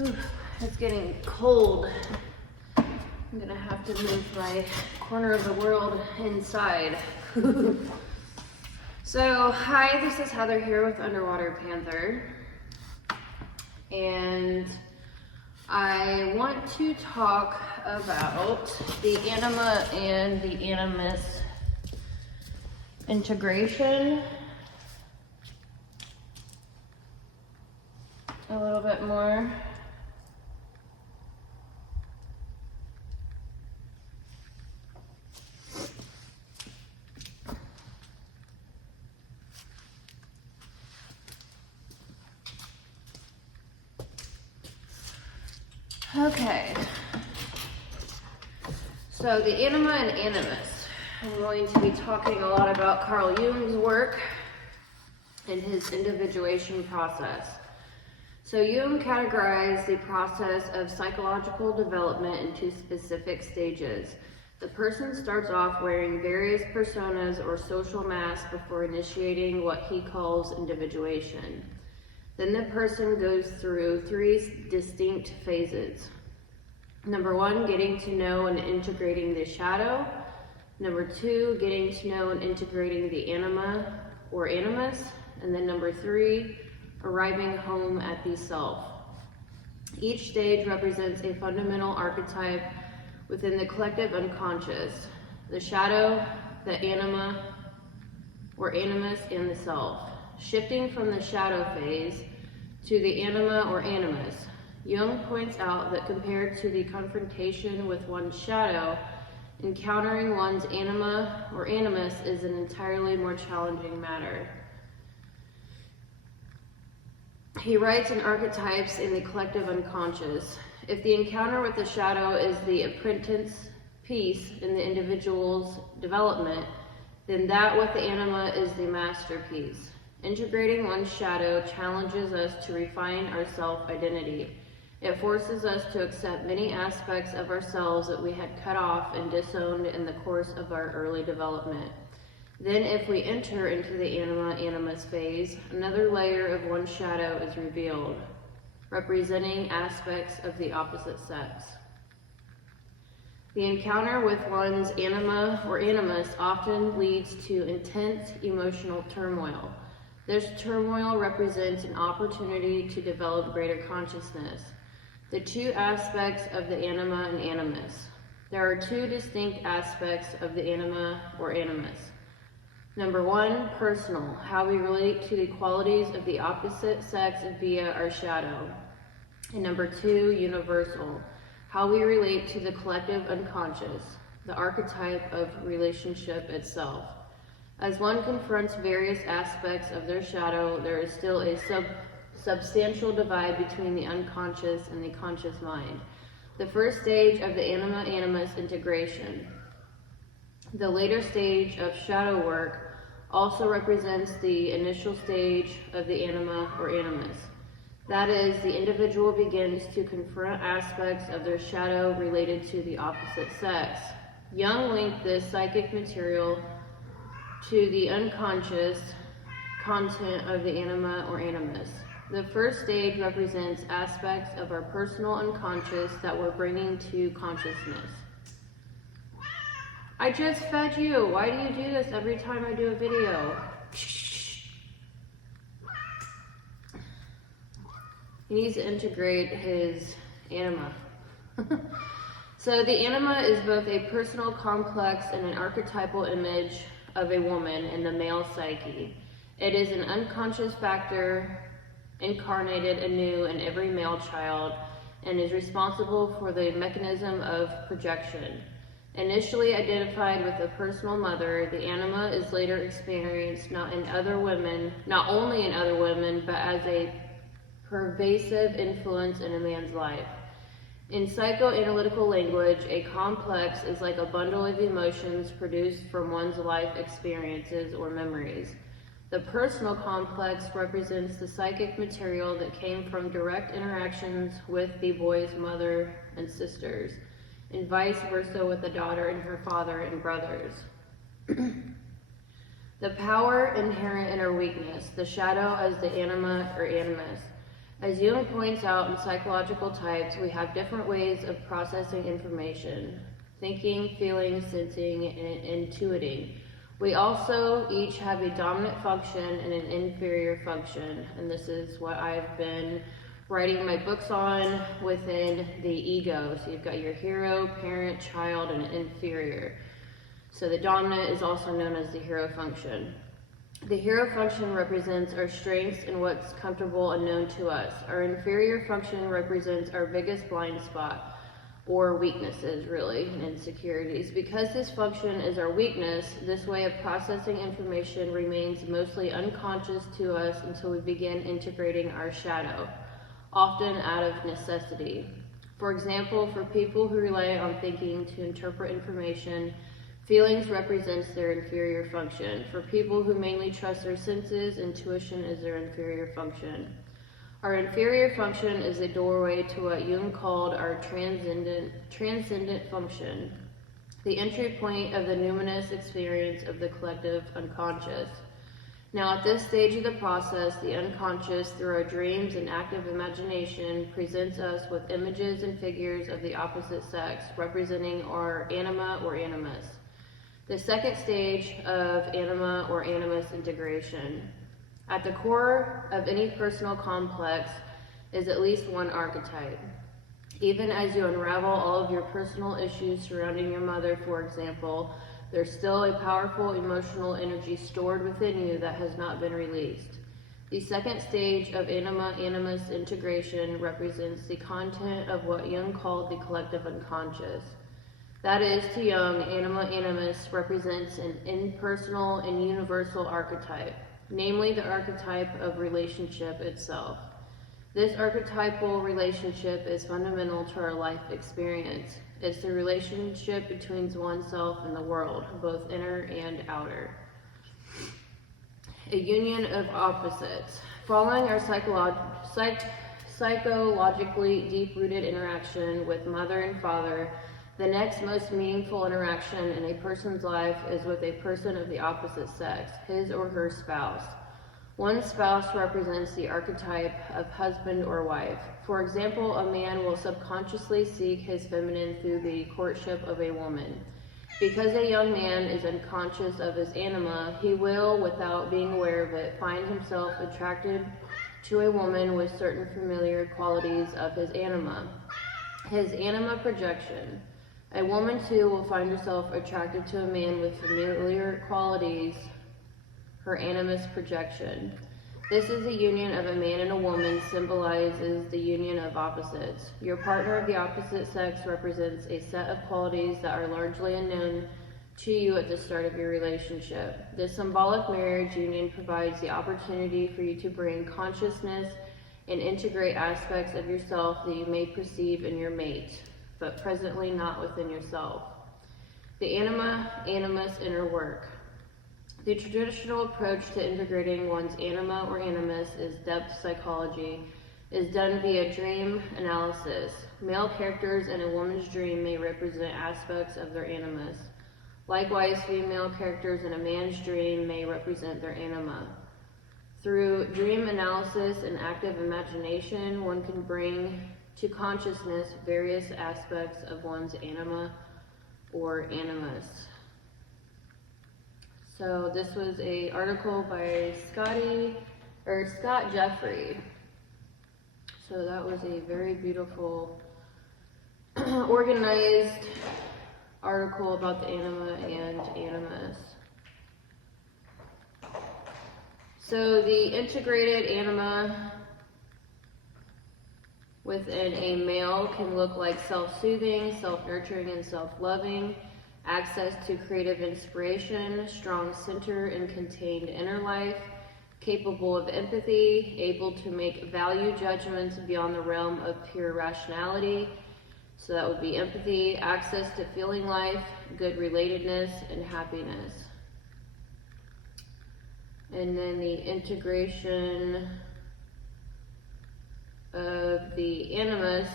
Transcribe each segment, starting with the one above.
It's getting cold. I'm gonna have to move my corner of the world inside. So, hi, this is Heather here with Underwater Panther. And I want to talk about the Anima and the Animus integration a little bit more. Okay, so the Anima and Animus. I'm going to be talking a lot about Carl Jung's work and his individuation process. So Jung categorized the process of psychological development into specific stages. The person starts off wearing various personas or social masks before initiating what he calls individuation. Then the person goes through three distinct phases. Number one, getting to know and integrating the shadow. Number two, getting to know and integrating the anima or animus. And then number three, arriving home at the self. Each stage represents a fundamental archetype within the collective unconscious, the shadow, the anima or animus, and the self. Shifting from the shadow phase to the anima or animus, Jung points out that compared to the confrontation with one's shadow, encountering one's anima or animus is an entirely more challenging matter. He writes in Archetypes in the Collective Unconscious, if the encounter with the shadow is the apprentice piece in the individual's development, then that with the anima is the masterpiece. Integrating one's shadow challenges us to refine our self-identity. It forces us to accept many aspects of ourselves that we had cut off and disowned in the course of our early development. Then if we enter into the anima-animus phase, another layer of one's shadow is revealed, representing aspects of the opposite sex. The encounter with one's anima or animus often leads to intense emotional turmoil. This turmoil represents an opportunity to develop greater consciousness. The two aspects of the anima and animus. There are two distinct aspects of the anima or animus. Number one, personal, how we relate to the qualities of the opposite sex via our shadow. And number two, universal, how we relate to the collective unconscious, the archetype of relationship itself. As one confronts various aspects of their shadow, there is still a substantial divide between the unconscious and the conscious mind. The first stage of the anima-animus integration. The later stage of shadow work also represents the initial stage of the anima or animus. That is, the individual begins to confront aspects of their shadow related to the opposite sex. Jung linked this psychic material to the unconscious content of the anima or animus. The first stage represents aspects of our personal unconscious that we're bringing to consciousness. I just fed you. Why do you do this every time I do a video? He needs to integrate his anima. So the anima is both a personal complex and an archetypal image of a woman in the male psyche. It is an unconscious factor incarnated anew in every male child and is responsible for the mechanism of projection. Initially identified with a personal mother, the anima is later experienced not only in other women, but as a pervasive influence in a man's life. In psychoanalytical language, a complex is like a bundle of emotions produced from one's life experiences or memories. The personal complex represents the psychic material that came from direct interactions with the boy's mother and sisters, and vice versa with the daughter and her father and brothers. The power inherent in our weakness, the shadow as the anima or animus. As Jung points out in psychological types, we have different ways of processing information: thinking, feeling, sensing, and intuiting. We also each have a dominant function and an inferior function, and this is what I've been writing my books on within the ego. So you've got your hero, parent, child, and inferior. So the dominant is also known as the hero function. The hero function represents our strengths and what's comfortable and known to us. Our inferior function represents our biggest blind spot, or weaknesses, really, and insecurities. Because this function is our weakness, this way of processing information remains mostly unconscious to us until we begin integrating our shadow, often out of necessity. For example, for people who rely on thinking to interpret information, feelings represents their inferior function. For people who mainly trust their senses, intuition is their inferior function. Our inferior function is a doorway to what Jung called our transcendent function, the entry point of the numinous experience of the collective unconscious. Now, at this stage of the process, the unconscious, through our dreams and active imagination, presents us with images and figures of the opposite sex, representing our anima or animus. The second stage of anima or animus integration. At the core of any personal complex is at least one archetype. Even as you unravel all of your personal issues surrounding your mother, for example, there's still a powerful emotional energy stored within you that has not been released. The second stage of anima-animus integration represents the content of what Jung called the collective unconscious. That is, to Jung, anima-animus represents an impersonal and universal archetype, namely the archetype of relationship itself. This archetypal relationship is fundamental to our life experience. It's the relationship between oneself and the world, both inner and outer. A union of opposites. Following our psychologically deep-rooted interaction with mother and father, the next most meaningful interaction in a person's life is with a person of the opposite sex, his or her spouse. One spouse represents the archetype of husband or wife. For example, a man will subconsciously seek his feminine through the courtship of a woman. Because a young man is unconscious of his anima, he will, without being aware of it, find himself attracted to a woman with certain familiar qualities of his anima. His anima projection. A woman, too, will find herself attracted to a man with familiar qualities, her animus projection. This is a union of a man and a woman, symbolizes the union of opposites. Your partner of the opposite sex represents a set of qualities that are largely unknown to you at the start of your relationship. This symbolic marriage union provides the opportunity for you to bring consciousness and integrate aspects of yourself that you may perceive in your mate, but presently not within yourself. The anima-animus inner work. The traditional approach to integrating one's anima or animus is depth psychology, is done via dream analysis. Male characters in a woman's dream may represent aspects of their animus. Likewise, female characters in a man's dream may represent their anima. Through dream analysis and active imagination, one can bring to consciousness various aspects of one's anima or animus. So this was an article by Scott Jeffrey. So that was a very beautiful, organized article about the anima and animus. So the integrated anima within a male can look like self-soothing, self-nurturing, and self-loving, access to creative inspiration, strong center and contained inner life, capable of empathy, able to make value judgments beyond the realm of pure rationality. So that would be empathy, access to feeling life, good relatedness, and happiness. And then the integration of the animus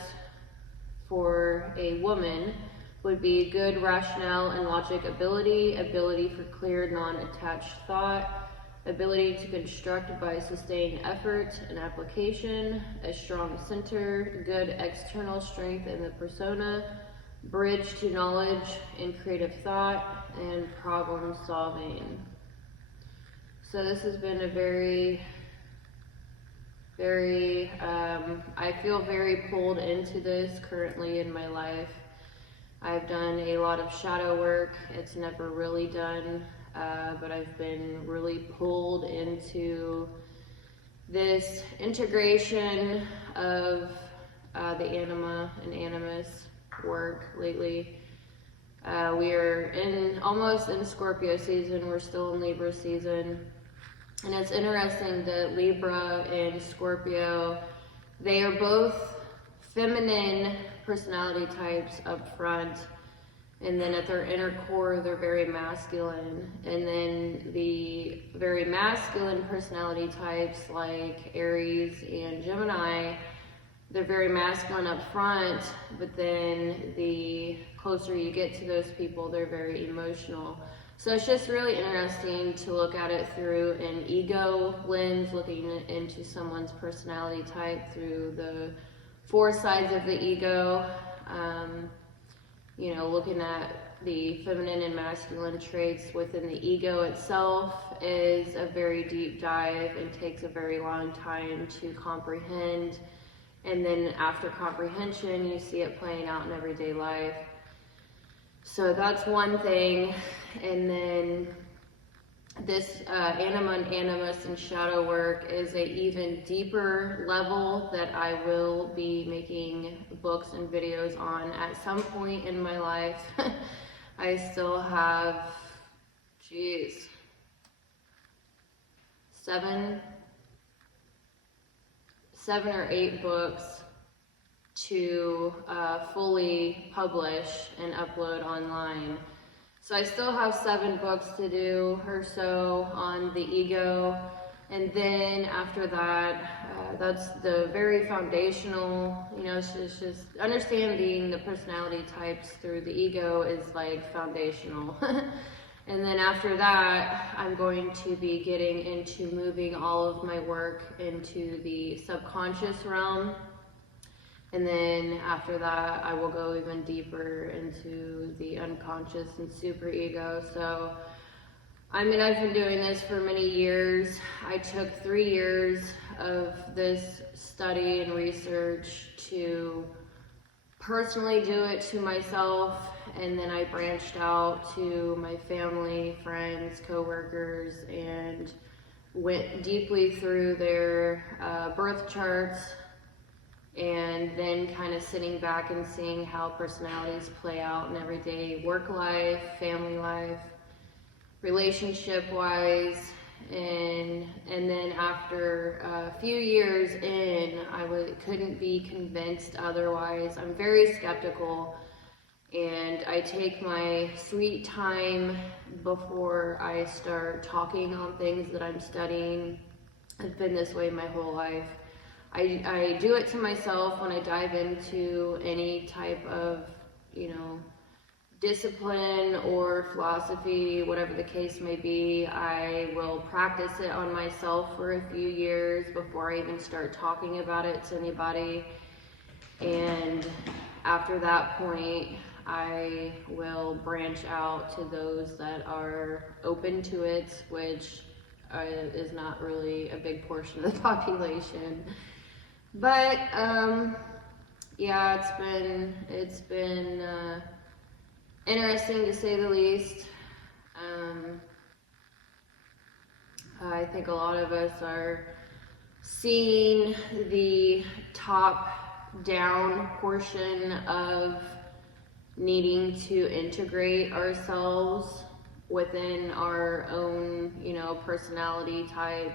for a woman would be good rationale and logic ability for clear, non-attached thought, ability to construct by sustained effort and application, a strong center, good external strength in the persona, bridge to knowledge and creative thought, and problem solving. So this has been a very, I feel very pulled into this currently in my life. I've done a lot of shadow work. It's never really done, but I've been really pulled into this integration of the Anima and Animus work lately. We are almost in Scorpio season. We're still in Libra season. And it's interesting that Libra and Scorpio, they are both feminine personality types up front, and then at their inner core they're very masculine. And then the very masculine personality types like Aries and Gemini, they're very masculine up front, but then the closer you get to those people, they're very emotional. So it's just really interesting to look at it through an ego lens, looking into someone's personality type through the 4 sides of the ego. You know, looking at the feminine and masculine traits within the ego itself is a very deep dive and takes a very long time to comprehend. And then after comprehension, you see it playing out in everyday life. So that's one thing. And then this Anima and Animus and shadow work is a even deeper level that I will be making books and videos on at some point in my life. I still have, seven or 8 books to fully publish and upload online. So I still have 7 books to do or so on the ego, and then after that, that's the very foundational, you know, it's just understanding the personality types through the ego is like foundational. And then after that, I'm going to be getting into moving all of my work into the subconscious realm. And then after that, I will go even deeper into the unconscious and superego. So, I mean, I've been doing this for many years. I took 3 years of this study and research to personally do it to myself, and then I branched out to my family, friends, coworkers, and went deeply through their birth charts, and then kind of sitting back and seeing how personalities play out in everyday work life, family life, relationship-wise, and then after a few years in, couldn't be convinced otherwise. I'm very skeptical, and I take my sweet time before I start talking on things that I'm studying. I've been this way my whole life. I do it to myself when I dive into any type of, you know, discipline or philosophy, whatever the case may be. I will practice it on myself for a few years before I even start talking about it to anybody. And after that point, I will branch out to those that are open to it, which is not really a big portion of the population. But yeah, it's been interesting to say the least. I think a lot of us are seeing the top-down portion of needing to integrate ourselves within our own, you know, personality type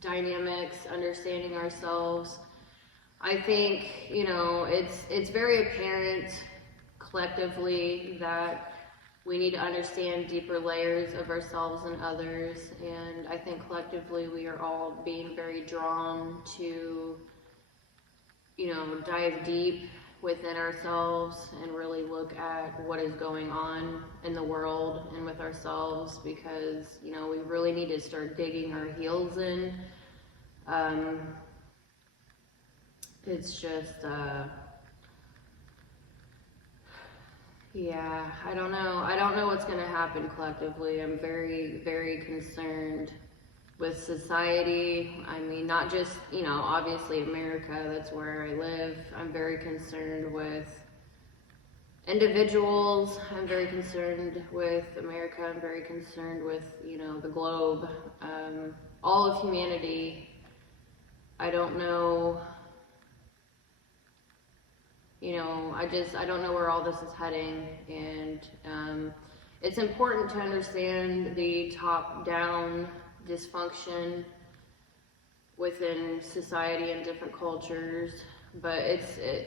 dynamics, understanding ourselves. I think, you know, it's very apparent collectively that we need to understand deeper layers of ourselves and others, and I think collectively we are all being very drawn to, you know, dive deep within ourselves and really look at what is going on in the world and with ourselves, because, you know, we really need to start digging our heels in. It's just, yeah, I don't know. I don't know what's going to happen collectively. I'm very, very concerned with society. I mean, not just, you know, obviously America, that's where I live. I'm very concerned with individuals. I'm very concerned with America. I'm very concerned with, you know, the globe, all of humanity. I don't know. You know, I don't know where all this is heading, and it's important to understand the top-down dysfunction within society and different cultures, but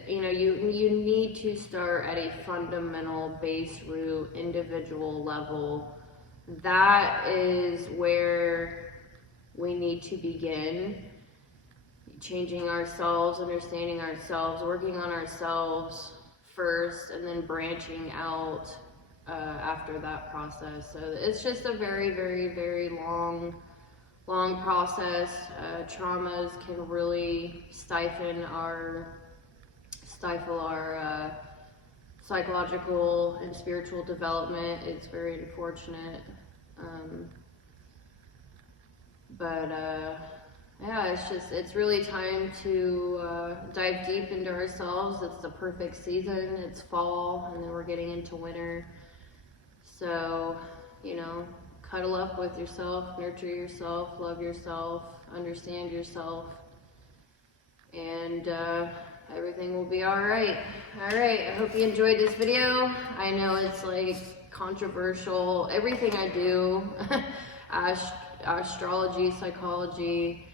you know, you need to start at a fundamental base root individual level. That is where we need to begin. Changing ourselves, understanding ourselves, working on ourselves first, and then branching out after that process. So it's just a very, very, very long process. Traumas can really stifle our psychological and spiritual development. It's very unfortunate. Yeah, it's really time to dive deep into ourselves. It's the perfect season. It's fall, and then we're getting into winter. So, you know, cuddle up with yourself, nurture yourself, love yourself, understand yourself, and everything will be all right. All right, I hope you enjoyed this video. I know it's like controversial. Everything I do, astrology, psychology,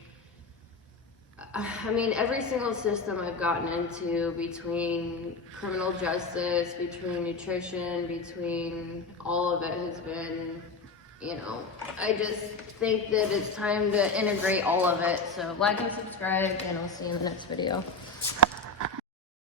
I mean, every single system I've gotten into, between criminal justice, between nutrition, between all of it has been, you know, I just think that it's time to integrate all of it. So like and subscribe, and I'll see you in the next video.